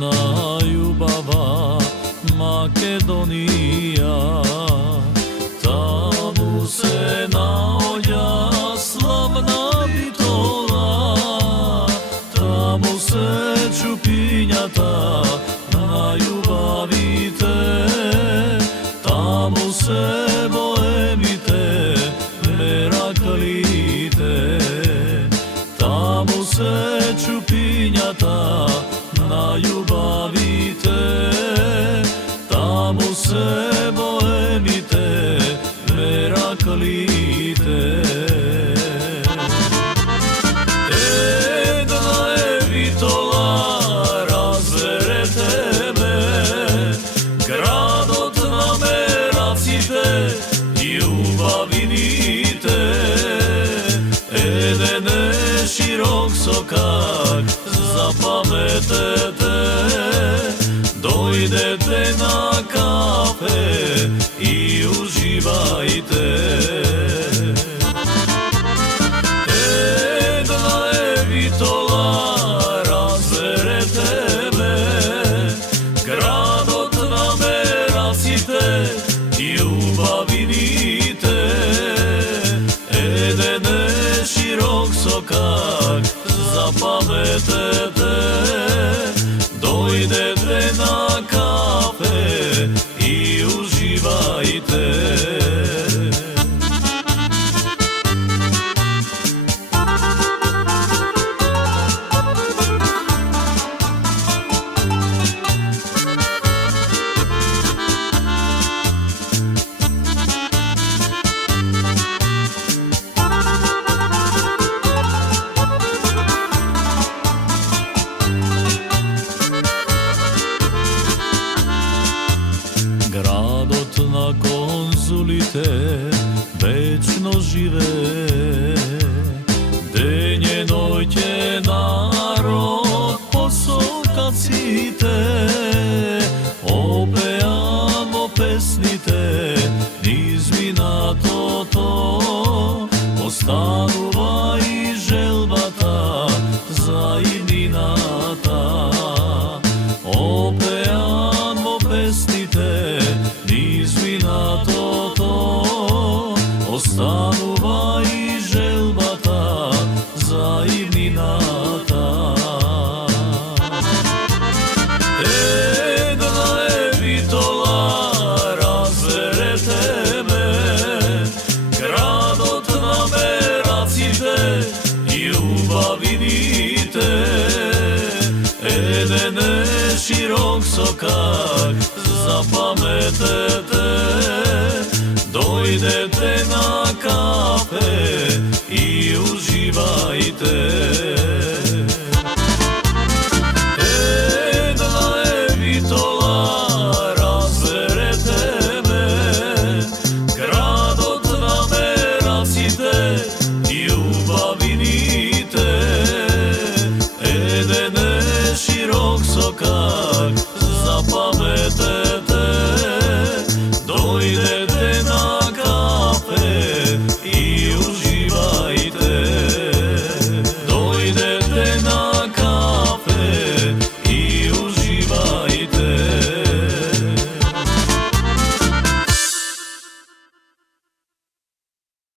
najubava Makedonija. Tamo se naođa slavna Bitola, tamo se čupinjata najubavite, tamo se boemite merakalite, tamo se čupinjata najubavite, tamo se boemite merakalite. Една е Битола, разберете ме, градот на мераците и убавините. Еден е широк сокак, запаметете, дојдете на кафе и уживајте. Една е Битола, разберете ме, градот на мераците и убавините. Еден е широк сокак, запаметете, дојдете на кафе и уживајте. Градот на конзулите вечно живе, дење ноќе народ по сокаците, опеамо песните низ минатото, останува и желбата за иднината. Опеамо песните низ минатото, останува и желбата за иднината. Една е Битола, разберете ме, градот на мераците и убавините. Еден е широк сокак, запаметете, дојдете на кафе и уживајте.